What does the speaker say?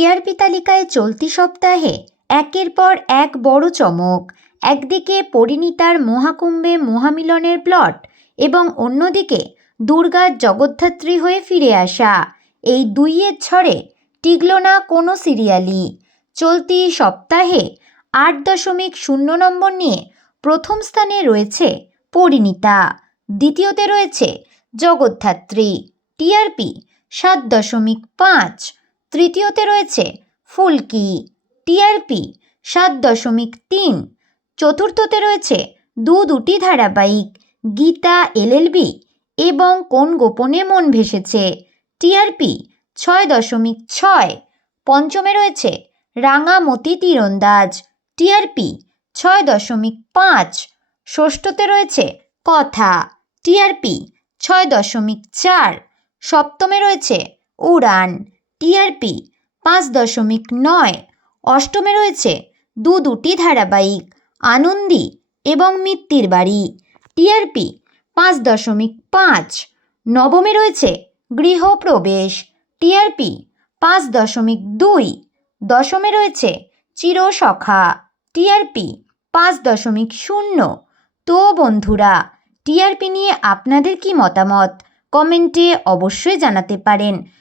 TRP তালিকায় চলতি সপ্তাহে একের পর এক বড় চমক। একদিকে পরিণীতার মহাকুম্ভে মহামিলনের প্লট এবং অন্যদিকে দুর্গার জগদ্ধাত্রী হয়ে ফিরে আসা। এই দুইয়ের ছড়ে টিকল না কোনো সিরিয়ালই। চলতি সপ্তাহে আট দশমিক শূন্য নম্বর নিয়ে প্রথম স্থানে রয়েছে পরিণীতা, দ্বিতীয়তে রয়েছে জগদ্ধাত্রী, টিআরপি সাত দশমিক পাঁচ। তৃতীয়তে রয়েছে ফুলকি, টিআরপি সাত দশমিক তিন। চতুর্থতে রয়েছে দু দুটি ধারাবাহিক, গীতা এলএলবি এবং কোন গোপনে মন ভেসেছে? টিআরপি ছয় দশমিক ছয়। পঞ্চমে রয়েছে রাঙামতি তীরন্দাজ, টিআরপি ছয় দশমিক পাঁচ। ষষ্ঠতে রয়েছে কথা, টিআরপি ছয় দশমিক চার। সপ্তমে রয়েছে উড়ান টিআরপি পাঁচ দশমিক নয়। অষ্টমে রয়েছে দু দুটি ধারাবাহিক, আনন্দী এবং মিত্তির বাড়ি। টিআরপি পাঁচ দশমিক পাঁচ। নবমে রয়েছে গৃহপ্রবেশ। টিআরপি পাঁচ দশমিক দুই। দশমে রয়েছে চিরসখা। টিআরপি পাঁচ দশমিক শূন্য। তো বন্ধুরা, টিআরপি নিয়ে আপনাদের কি মতামত? কমেন্টে অবশ্যই জানাতে পারেন।